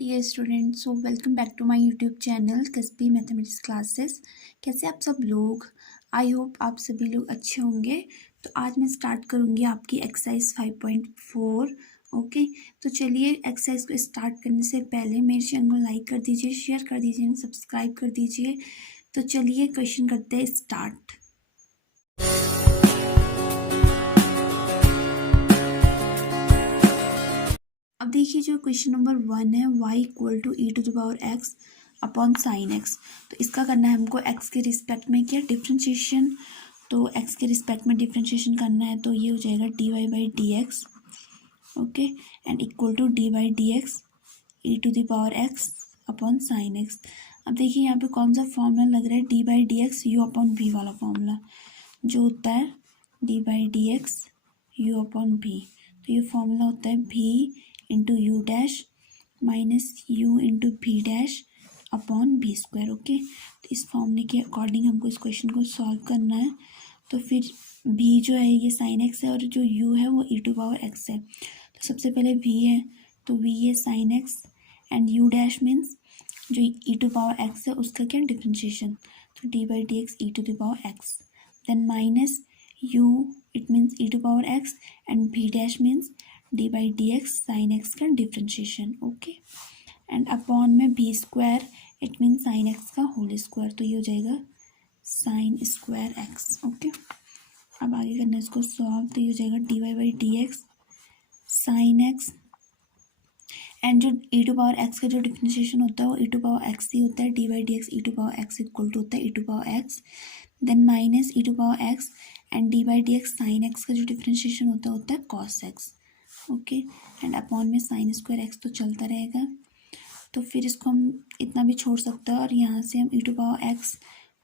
Dear students, so welcome back to my YouTube channel कसबी mathematics classes. कैसे आप सब लोग? आई होप आप सभी लोग अच्छे होंगे। तो आज मैं स्टार्ट करूँगी आपकी एक्सरसाइज 5.4। ओके, तो चलिए एक्सरसाइज को स्टार्ट करने से पहले मेरे चैनल को लाइक कर दीजिए, शेयर कर दीजिए, सब्सक्राइब कर दीजिए। तो चलिए क्वेश्चन करते हैं स्टार्ट। अब देखिए जो क्वेश्चन नंबर 1 है, y equal to e to the power x upon sine x. तो इसका करना है हमको x के रिस्पेक्ट में क्या डिफ्रेंशिएशन। तो x के रिस्पेक्ट में डिफ्रेंशिएशन करना है तो ये हो जाएगा dy by D x. Okay, and equal to D by D x E to the power x upon sine x. अब देखिए यहाँ पे कौन सा फॉर्मूला लग रहा है, D by D x u upon v वाला फॉर्मूला जो होता है D by D x u upon v. तो ये फॉर्मूला होता है v into u dash minus u into v dash upon v square. Okay, तो इस फॉर्मूले के अकॉर्डिंग हमको इस क्वेश्चन को सॉल्व करना है। तो फिर v जो है ये साइन एक्स है और जो u है वो ई टू पावर एक्स है। तो सबसे पहले v है तो v है sign x and u dash means जो ई टू पावर एक्स है उसका क्या डिफ्रेंशिएशन, तो D by D x E to the power x, then minus u it means e to power x and v dash means d by D x sine x का differentiation. Okay, and upon में v square it mean sine x का whole square, तो ये हो जाएगा sign square x. Okay, अब आगे करना है इसको सॉल्व। तो ये हो जाएगा d y by D x sine x and जो ई टू पावर एक्स का जो डिफ्रेंशिएशन होता है वो ई टू पावर एक्स ही होता है, D by D x E to power X equal to होता है ई to power x, then minus E to power x and D by D x sine x का जो डिफ्रेंशिएशन होता है cos X. Okay, and upon में sine square X तो चलता रहेगा। तो फिर इसको हम इतना भी छोड़ सकते हैं और यहाँ से हम e to power x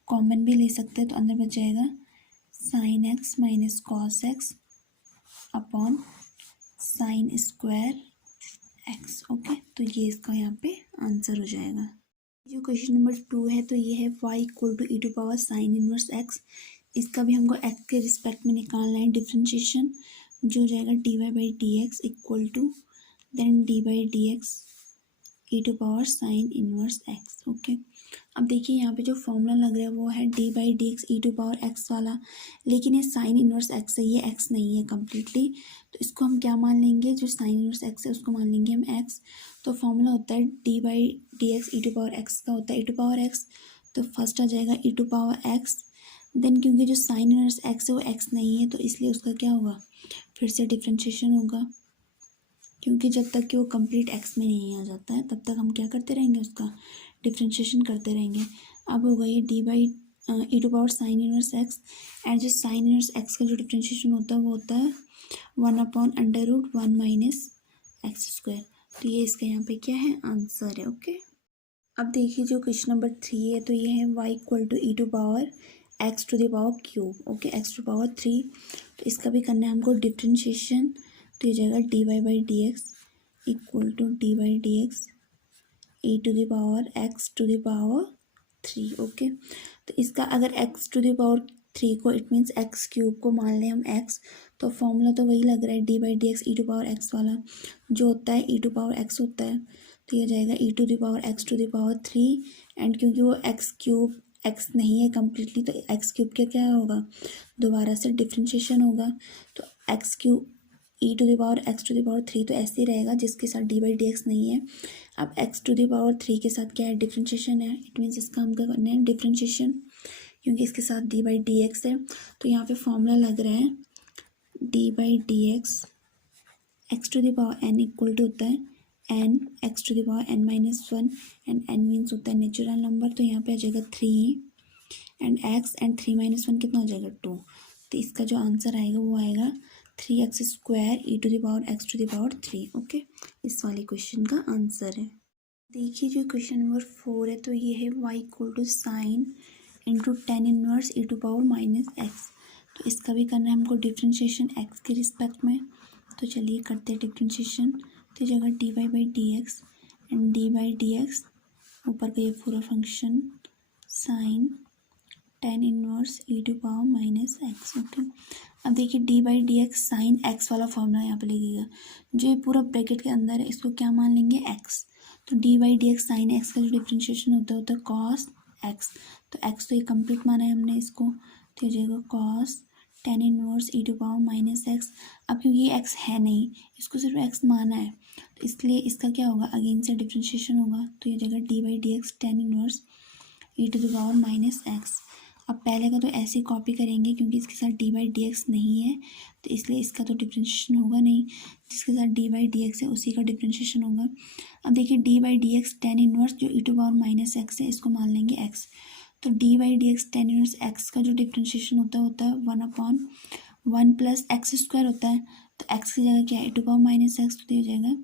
common भी ले सकते हैं, तो अंदर बच जाएगा sine x minus cos x upon sign square x. Okay, तो ये इसका यहाँ पे आंसर हो जाएगा। जो क्वेश्चन नंबर 2 है तो ये है y equal to e to power sine inverse x. इसका भी हमको x के रिस्पेक्ट में निकालना है डिफ्रेंशिएशन, जो हो जाएगा d y by D x equal to then d by D x E to power sine inverse x. Okay, अब देखिए यहाँ पे जो फॉर्मूला लग रहा है वो है D by D x E to power x वाला, लेकिन ये साइन इनवर्स एक्स है, ये एक्स नहीं है कम्प्लीटली। तो इसको हम क्या मान लेंगे, जो साइन इनवर्स एक्स है उसको मान लेंगे हम एक्स। तो फॉर्मूला होता है D by D x E to power x का होता है ई टू पावर एक्स, तो फर्स्ट आ जाएगा ई टू पावर एक्स, देन क्योंकि जो साइन इनवर्स एक्स है वो एक्स नहीं है तो इसलिए उसका क्या होगा, फिर से डिफ्रेंशिएशन होगा, क्योंकि जब तक कि वो कंप्लीट एक्स में नहीं आ जाता है तब तक हम क्या करते रहेंगे, उसका डिफ्रेंशिएशन करते रहेंगे। अब होगा ये d by e to power sine inverse x and जो साइन इनवर्स एक्स का जो डिफ्रेंशिएशन होता है वो होता है 1 upon under root 1 minus x square. तो ये इसका यहाँ पे क्या है, आंसर है। ओके, अब देखिए जो क्वेश्चन नंबर 3 है तो ये है y equal to e to power x to the power cube. Okay, x to power 3। तो इसका भी करना है हमको डिफ्रेंशिएशन, तो ये जाएगा d y by D x equal to D by D x E to the power x to the power 3। Okay, तो इसका अगर एक्स टू द पावर 3 को इट मीन्स एक्स क्यूब को मान लें हम एक्स, तो फॉर्मूला तो वही लग रहा है D by D x E to power x वाला जो होता है ई टू पावर एक्स होता है। तो ये जाएगा ई to the power x to the power 3 and क्योंकि वो एक्स क्यूब एक्स नहीं है कम्प्लीटली तो एक्स क्यूब का क्या होगा, दोबारा से डिफ्रेंशिएशन होगा। तो x cube e to the power x to the power 3 तो ऐसे ही रहेगा जिसके साथ डी बाई डी एक्स नहीं है। अब एक्स टू द पावर 3 के साथ क्या है, डिफ्रेंशिएशन है, इट मीन्स इसका हम क्या करना है डिफ्रेंशिएशन, क्योंकि इसके साथ डी बाई डी एक्स है। तो यहाँ पे फॉर्मूला लग रहा है D by D x x to the power N equal to होता है N x to the power N minus 1 and n means होता है नेचुरल नंबर, तो यहाँ पे आ जाएगा 3 एंड एक्स एंड 3 माइनस 1 कितना हो जाएगा 2। तो इसका जो आंसर आएगा वो आएगा 3x square e to the power x to the power 3। Okay, इस वाले क्वेश्चन का आंसर है। देखिए जो क्वेश्चन नंबर 4 है तो ये है y equal to sine into tan inverse E to power minus x. तो इसका भी करना है हमको डिफ्रेंशिएशन एक्स के रिस्पेक्ट में, तो चलिए करते हैं डिफ्रेंशिएशन। तो जगह d y by D x and D by D x ऊपर का ये पूरा function sine tan inverse E to power minus x. Okay, अब देखिए d by D x sine x वाला फॉर्मूला यहाँ पे लगेगा, जो ये पूरा ब्रैकेट के अंदर है इसको क्या मान लेंगे एक्स, तो D by D x sine x का जो डिफ्रेंशिएशन होता है कॉस एक्स। तो एक्स तो ये कंप्लीट माना है हमने इसको, तो हो जाएगा cos tan inverse E to power minus x. अब क्योंकि ये एक्स है नहीं, इसको सिर्फ एक्स माना है, तो इसलिए इसका क्या होगा, अगेन से डिफ्रेंशिएशन होगा, तो ये जगह d by D x tan inverse E to the power minus x. अब पहले का तो ऐसे ही कॉपी करेंगे क्योंकि इसके साथ डी बाई डी एक्स नहीं है, तो इसलिए इसका तो डिफ्रेंशिएशन होगा नहीं, जिसके साथ डी बाई डी एक्स है उसी का डिफ्रेंशिएशन होगा। अब देखिए d by D x tan inverse जो ई टू पावर माइनस एक्स है इसको मान लेंगे एक्स। तो D by D x tan inverse x का जो डिफ्रेंशिएशन होता है one upon one plus x square होता है। तो एक्स की जगह क्या है, ई टू पावर माइनस एक्स, तो ये हो जाएगा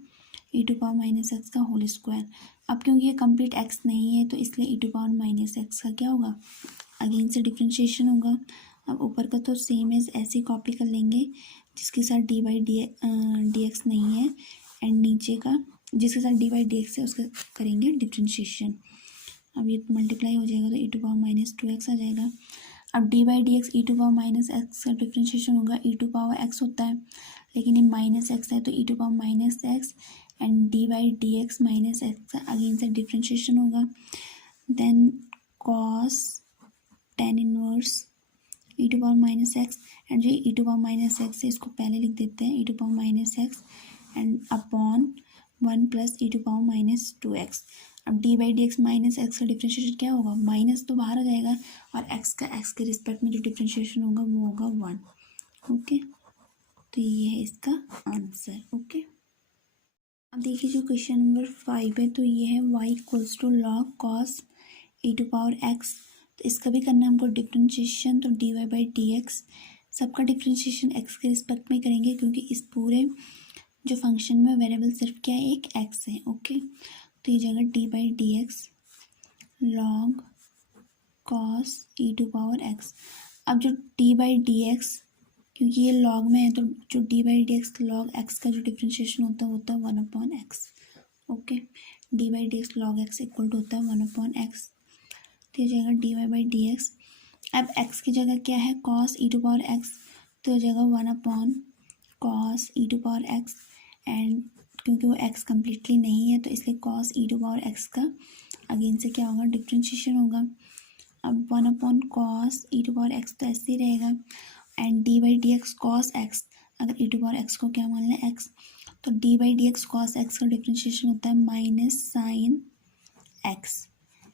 ई टू पावर माइनस एक्स का होल स्क्वायर। अब क्योंकि ये कंप्लीट एक्स नहीं है तो इसलिए ई टू पावर माइनस एक्स का क्या होगा, अगेन से डिफ्रेंशिएशन होगा। अब ऊपर का तो सेम एज ऐसे ही कॉपी कर लेंगे जिसके साथ डी बाई डी एक्स नहीं है, एंड नीचे का जिसके साथ डी बाई डी एक्स है उसका करेंगे डिफ्रेंशिएशन। अब ये मल्टीप्लाई हो जाएगा तो E to power minus two X आ जाएगा। अब D by D x E to power minus X का डिफ्रेंशिएशन होगा, ई टू पावर एक्स होता है लेकिन ये माइनस एक्स है तो E to power minus X, and D by D X minus X का अगेन से डिफ्रेंशिएशन होगा। Then cos tan inverse E to power minus X, and जो ई टू पावर माइनस एक्स है इसको पहले लिख देते हैं E to power minus X and upon one plus E to power minus two X. अब D by D X minus X का differentiation क्या होगा, माइनस तो बाहर आ जाएगा और एक्स का एक्स के रिस्पेक्ट में जो डिफ्रेंशिएशन होगा वो होगा वन। ओके, तो ये है इसका आंसर। ओके, अब देखिए जो क्वेश्चन नंबर 5 है, तो ये है y equals to log cos E to power x. तो इसका भी करना है हमको डिफ्रेंशिएशन, तो d y by D x सबका डिफ्रेंशिएशन एक्स के रिस्पेक्ट में करेंगे क्योंकि इस पूरे जो फंक्शन में वेरिएबल सिर्फ क्या है, एक एक्स है। ओके, तो ये जगह d by D x log cos E to power x. अब जो डी बाई डी एक्स क्योंकि ये लॉग में है तो जो d by D x log x का जो डिफ्रेंशिएशन होता है one upon x. Okay, d by D x log x equal to होता है वन अपॉन एक्स, तो ये जाएगा d y by D x. अब एक्स की जगह क्या है, cos E to power x, तो हो जाएगा one upon cos E to power x, and क्योंकि वो एक्स कम्प्लीटली नहीं है तो इसलिए cos E to power x का अगेन से क्या होगा, डिफ्रेंशिएशन होगा। अब one upon cos E to power x तो ऐसे ही रहेगा, and D by D x cos x, अगर ई टू पावर एक्स को क्या मान लें एक्स, तो D by D x cos x का डिफ्रेंशिएशन होता है minus sine x,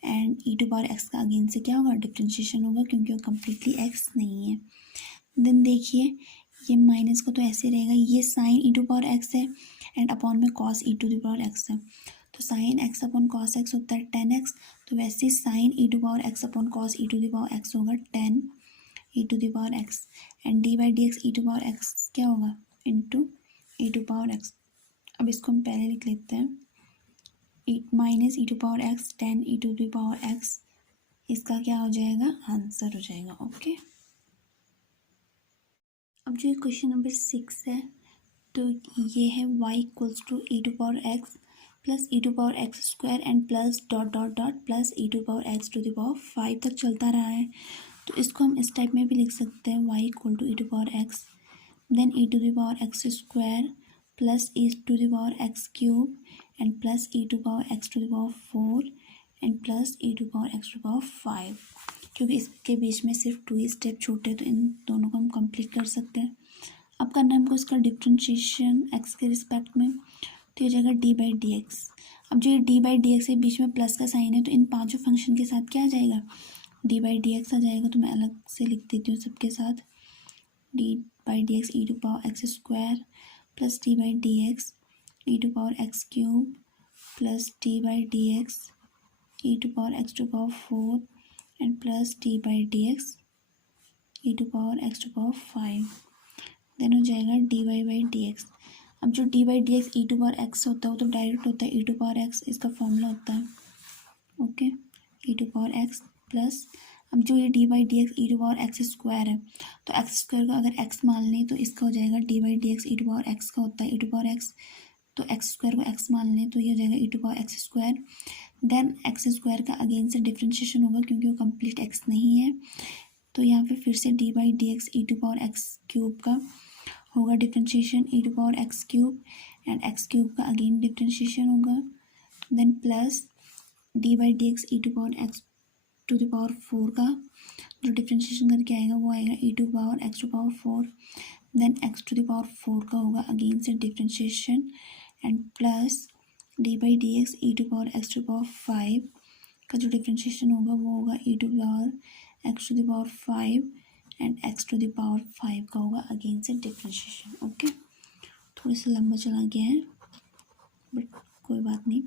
and E to power x का अगेन से क्या होगा, डिफ्रेंशिएशन होगा क्योंकि वो कम्प्लीटली एक्स नहीं है। देन देखिए ये माइनस का तो ऐसे रहेगा, ये sine E to power X है एंड अपॉन में cos E to the power X है, तो sine X upon cos X होता है टेन एक्स, तो वैसे sine E to power x upon cos E to the power X होगा tan E to the power x, and D by D x E to power X क्या होगा, into E to power x. अब इसको हम पहले लिख लेते हैं, minus E to power x tan E to the power x, इसका क्या हो जाएगा, आंसर हो जाएगा। ओके, अब जो क्वेश्चन नंबर 6 है, तो ये है y equals to e to power x plus E to power x square and plus dot dot dot plus E to power x to the power 5 तक चलता रहा है। तो इसको हम इस टाइप में भी लिख सकते हैं, y equal to e to power x then e to the power x square plus E to the power x cube and plus E to power x to the power 4 and plus E to power x to power 5। क्योंकि इसके बीच में सिर्फ 2 ही step छूटे तो इन दोनों को हम complete कर सकते हैं। अब करना है हमको इसका डिफ्रेंशिएशन एक्स के रिस्पेक्ट में, तो ये जाएगा डी बाई डी एक्स। अब जो ये डी बाई डी एक्स के बीच में प्लस का साइन है तो इन पांचों फंक्शन के साथ क्या आ जाएगा, डी बाई डी एक्स आ जाएगा। तो मैं अलग से लिख देती हूँ सबके साथ, d by D x E to power x square plus D by D x E to power x cube plus D by D x E to power x to power 4 and plus D by D x E to power x to power 5। Then हो जाएगा d y by D x. अब जो d by D x E to power x होता है वो तो direct होता है ई टू पावर एक्स, इसका फॉर्मूला होता है। Okay, e to power x plus अब जो ये d by D x E to power x square है, तो एक्स स्क्वायर को अगर एक्स मान लें तो इसका हो जाएगा D by D x E to power x का होता है ई टू पावर एक्स, तो एक्स स्क्वायर को एक्स मान लें तो ये हो जाएगा ई to power x square. Then X square का अगेन से डिफ्रेंशिएशन होगा क्योंकि वो कंप्लीट एक्स नहीं है, तो यहाँ पे फिर से D by D x E to power x cube का होगा differentiation E to power x cube, and X cube का अगेन डिफ्रेंशिएशन होगा then plus D by D x E to power x to the power 4 का जो differentiation करके आएगा वो आएगा E to power x to power 4, then X to the power 4 का होगा अगेन से differentiation and plus D by D x E to power x to power 5 का जो डिफ्रेंशिएशन होगा वो होगा ई to power x to the power 5 and X to the power 5 का होगा अगेन से डिफ्रेंशिएशन। ओके, थोड़ा सा लंबा चला गया है बट कोई बात नहीं।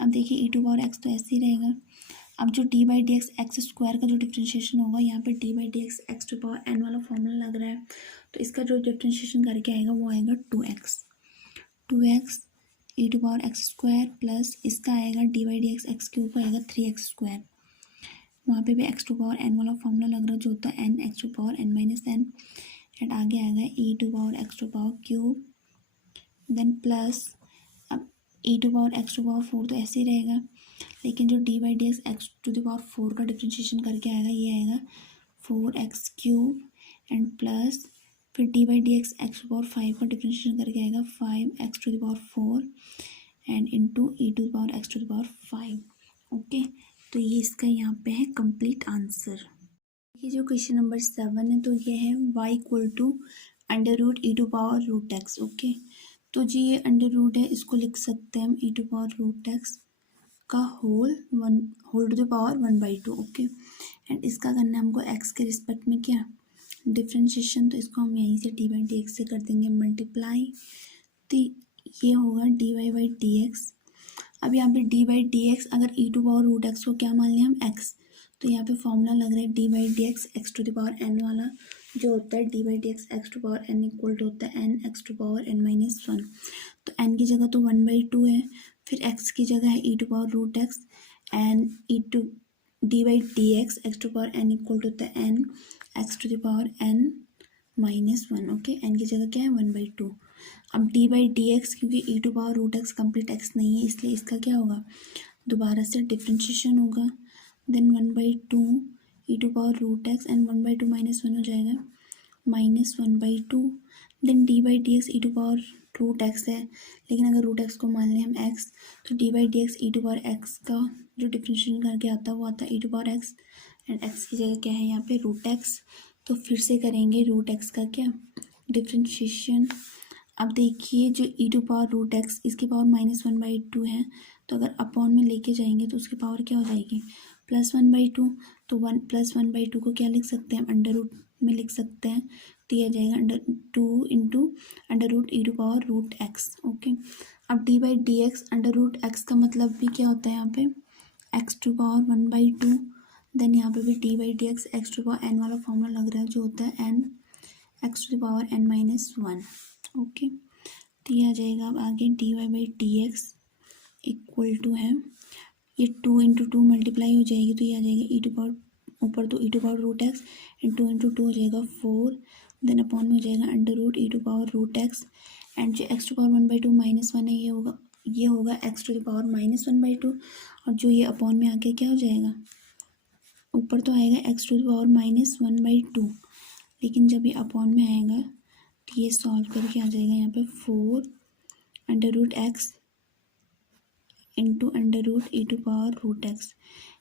अब देखिए ई टू पावर एक्स तो ऐसे ही रहेगा। अब जो d by D x x square का जो डिफ्रेंशिएशन होगा, यहाँ पे d by D x x to power N वाला फॉर्मूला लग रहा है, तो इसका जो डिफ्रेंशिएशन करके आएगा वो आएगा 2x E to power x square plus इसका आएगा D by D x X cube का आएगा 3x स्क्वायर। वहाँ पे भी एक्स टू पावर एन वाला फॉर्मूला लग रहा है जो होता है N x to power N minus N, and आगे आएगा E to power x to power cube, then plus अब E to power x to power 4 तो ऐसे ही रहेगा, लेकिन जो d by D x x to the power 4 का डिफ्रेंशिएशन करके आएगा ये आएगा 4x क्यूब एंड प्लस फिर d by D x x to power 5 का डिफ्रेंशिएशन करके आएगा 5x to the power 4 and into E to the power x to the power 5। Okay, तो ये इसका यहाँ पे है कंप्लीट आंसर। ये जो क्वेश्चन नंबर 7 है तो ये है y equal to under root E to power root x. Okay, तो जी ये अंडर रूट है, इसको लिख सकते हैं हम e to power root x का होल टू द पावर 1/2। ओके, एंड इसका करना है हमको एक्स के रिस्पेक्ट में क्या डिफ्रेंशिएशन, तो इसको हम यहीं से डी बाई डी एक्स से कर देंगे मल्टीप्लाई, तो ये होगा d y by D x. अब यहाँ पे डी बाई डी एक्स अगर e to power root x को क्या मान लिया हम एक्स, तो यहाँ पे फॉर्मूला लग रहा है D by D x x to the power N वाला जो होता है D by D x x to power N equal to होता है N x to power N minus 1। तो एन की जगह तो 1/2 है, फिर एक्स की जगह है ई to power root x and E to D by D x x to power N equal to होता है N x to the power N minus 1। Okay, N की जगह क्या है 1/2। अब डी बाई डी एक्स क्योंकि E to power root X complete X नहीं है इसलिए इसका क्या होगा दोबारा से डिफ्रेंशिएशन होगा, then 1/2 e to power root x and 1/2 minus 1 हो जाएगा -1/2, then d by D x E to power root x है, लेकिन अगर रूट एक्स को मान लें हम एक्स तो D by D x E to power x का जो डिफ्रेंशिएशन करके आता है वो आता है ई to power x and x की जगह क्या है यहाँ पे रूट एक्स। तो फिर से करेंगे रूट एक्स का क्या डिफ्रेंशिएशन। अब देखिए जो ई टू पावर रूट एक्स इसकी पावर -1/2 है, तो अगर अपॉन में लेके जाएंगे तो उसकी पावर क्या हो जाएगी +1/2। तो 1+1/2 को क्या लिख सकते हैं अंडर रूट में लिख सकते हैं, तो यह जाएगा √2 into under root E to power root x. Okay, अब D by D X under root x का मतलब भी क्या होता है यहाँ पे एक्स टू पावर 1/2, देन यहाँ पे भी d by D x x to power N वाला फॉर्मूला लग रहा है जो होता है N x to the power N minus 1। Okay, तो ये आ जाएगा अब आगे d y by D x equal to है ये 2 इंटू 2 मल्टीप्लाई हो जाएगी, तो ये आ जाएगा ई टू पावर ऊपर तो E to power root x and 2 into 2 हो जाएगा 4, देन अपॉन में हो जाएगा under root E to power root x and जो एक्स टू पावर 1/2 माइनस 1 है ये होगा एक्स टू द पावर -1/2, और जो ये अपॉन में आके क्या हो जाएगा ऊपर तो आएगा एक्स टू द पावर -1/2, लेकिन जब ये अपॉन में आएगा तो ये सॉल्व करके आ जाएगा यहाँ पे 4 under root X into under root E to power root X.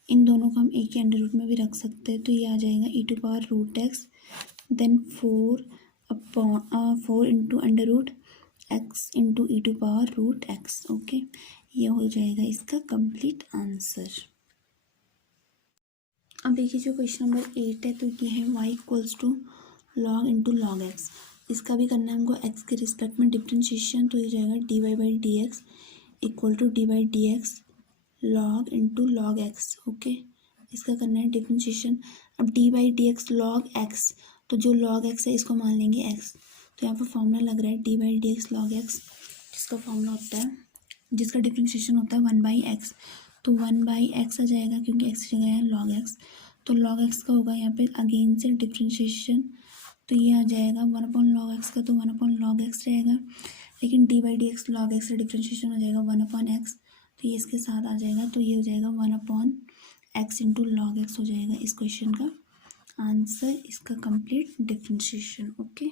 इन दोनों को हम एक ही अंडर रूट में भी रख सकते हैं, तो ये आ जाएगा ई to power root X then 4 into under root X into E to power root x. Okay, ये हो जाएगा इसका कंप्लीट आंसर। अब देखिए जो क्वेश्चन नंबर 8 है तो ये है y equals to log into log x. इसका भी करना है हमको एक्स के रिस्पेक्ट में डिफ्रेंशिएशन, तो ये जाएगा d y by D x equal to D by D x log into log x. Okay, इसका करना है डिफ्रेंशिएशन। अब D by D x log x, तो जो लॉग एक्स है इसको मान लेंगे एक्स, तो यहाँ पर फॉर्मूला लग रहा है D by D x log x, जिसका फॉर्मूला होता है जिसका डिफ्रेंशिएशन होता है 1/x, तो 1/x आ जाएगा क्योंकि एक्स की जगह है लॉग एक्स, तो लॉग एक्स का होगा यहाँ पे अगेन से डिफ्रेंशिएशन, तो ये आ जाएगा 1/log x का, तो 1/log x रहेगा, लेकिन D by D x log x का डिफ्रेंशिएशन हो जाएगा 1/x, तो ये इसके साथ आ जाएगा, तो ये हो जाएगा 1/x इंटू लॉग एक्स हो जाएगा इस क्वेश्चन का आंसर, इसका कंप्लीट डिफ्रेंशिएशन। ओके,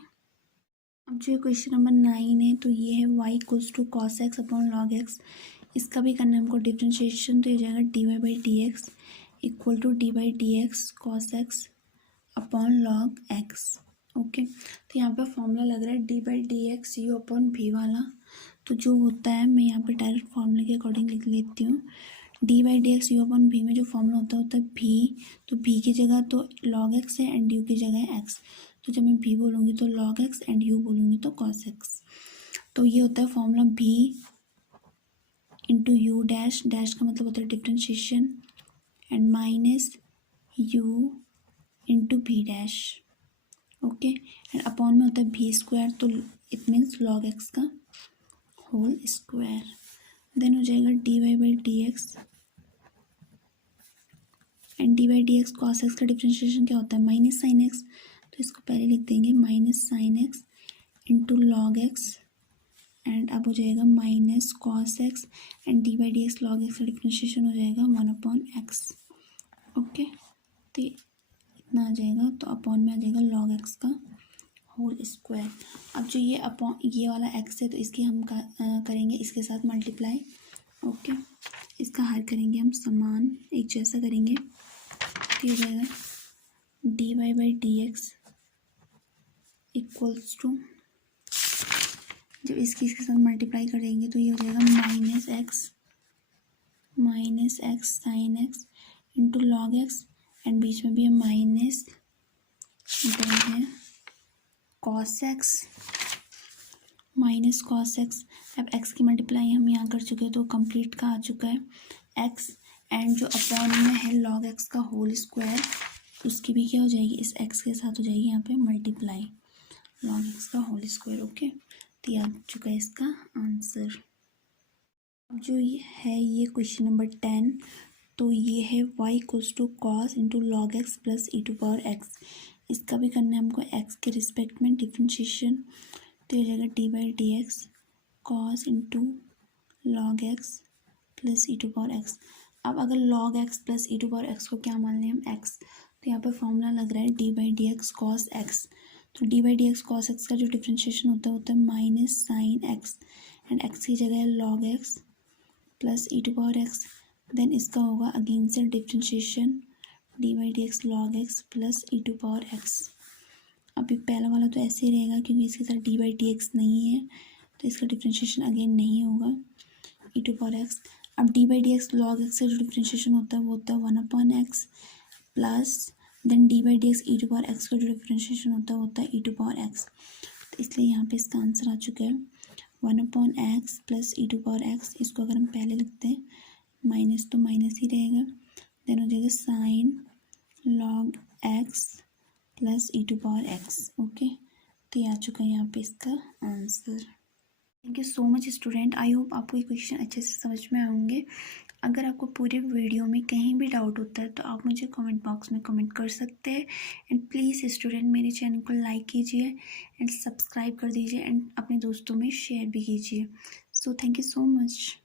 अब जो क्वेश्चन नंबर 9 है तो ये है y equals to cos x upon log x। इसका भी करना है हमको डिफ्रेंशिएशन, तो ये जाएगा d y by D x equal to D by D x cos x upon log x. Okay, तो यहाँ पे फॉर्मूला लग रहा है D by D x u upon v वाला, तो जो होता है मैं यहाँ पे डायरेक्ट फॉर्मूले के अकॉर्डिंग लिख लेती हूँ। D by D x u upon भी में जो फॉर्मूला होता है भी, तो भी की जगह तो लॉग एक्स है एंड यू की जगह है एक्स, तो जब मैं भी बोलूँगी तो लॉग एक्स एंड यू बोलूँगी तो कॉस एक्स। तो ये होता है फॉर्मूला भी इंटू यू डैश, डैश का मतलब होता है differentiation, and minus u into v dash. Okay, and upon में होता है भी स्क्वायर, तो इट मीन्स लॉग एक्स का होल स्क्वायर। देन हो जाएगा d y by D x and D by D x cos x का differentiation क्या होता है माइनस साइन एक्स, तो इसको पहले लिख देंगे minus sine X into log X, and अब हो जाएगा minus cos x and D by D x log x का डिफ्रेंशिएशन हो जाएगा 1/x। ओके, तो इतना आ जाएगा, तो अपॉन में आ जाएगा लॉग एक्स का होल स्क्वायर। अब जो ये अपॉन ये वाला एक्स है तो इसकी हम करेंगे इसके साथ मल्टीप्लाई। ओके, इसका हर करेंगे हम समान एक जैसा करेंगे, तो ये जाएगा d y by D x equals to, जब इसकी इसके साथ मल्टीप्लाई करेंगे तो ये हो जाएगा minus X sine X into log X, and बीच में भी है माइनस है कॉस एक्स। अब एक्स की मल्टीप्लाई हम यहाँ कर चुके हैं तो कंप्लीट का आ चुका है एक्स, एंड जो अपॉन में है लॉग एक्स का होल स्क्वायर, उसकी भी क्या हो जाएगी इस एक्स के साथ हो जाएगी यहाँ पे मल्टीप्लाई लॉग एक्स का होल स्क्वायर। ओके, तो ये आ चुका है इसका आंसर। अब जो ये है ये क्वेश्चन नंबर 10, तो ये है y equals to cos into log x plus E to power x. इसका भी करना है हमको एक्स के रिस्पेक्ट में डिफ्रेंशिएशन, तो ये हो जाएगा D by D x cos into log x plus E to power x. अब अगर log x plus E to power x को क्या मान लें हम एक्स, तो यहाँ पे फॉर्मूला लग रहा है D by D x cos x, तो D by D x cos x का जो डिफ्रेंशिएशन होता है minus sine x, and x की जगह है log x plus E to power x. Then इसका होगा अगेन से differentiation d by D x log x plus E to power x. अभी पहला वाला तो ऐसे ही रहेगा क्योंकि इसके साथ डी बाई डी एक्स नहीं है, तो इसका डिफ्रेंशिएशन अगेन नहीं होगा ई टू पावर एक्स। अब D by D x log x का जो डिफ्रेंशिएशन होता है वो होता है 1/x plus then d by D x E to power x का जो डिफ्रेंशिएशन होता है ई टू पावर एक्स। तो इसलिए यहाँ पे इसका आंसर आ चुका है 1/x plus E to power x. इसको अगर हम पहले लिखते हैं माइनस तो माइनस ही रहेगा, देन हो जाएगा sine log x plus E to power x. Okay, तो ये आ चुका है यहाँ पे इसका answer. Thank you so much student, I hope आपको ये क्वेश्चन अच्छे से समझ में आएंगे। अगर आपको पूरे वीडियो में कहीं भी डाउट होता है तो आप मुझे कमेंट बॉक्स में कमेंट कर सकते हैं, एंड प्लीज़ स्टूडेंट मेरे चैनल को लाइक कीजिए एंड सब्सक्राइब कर दीजिए एंड अपने दोस्तों में शेयर भी कीजिए। So thank you so much.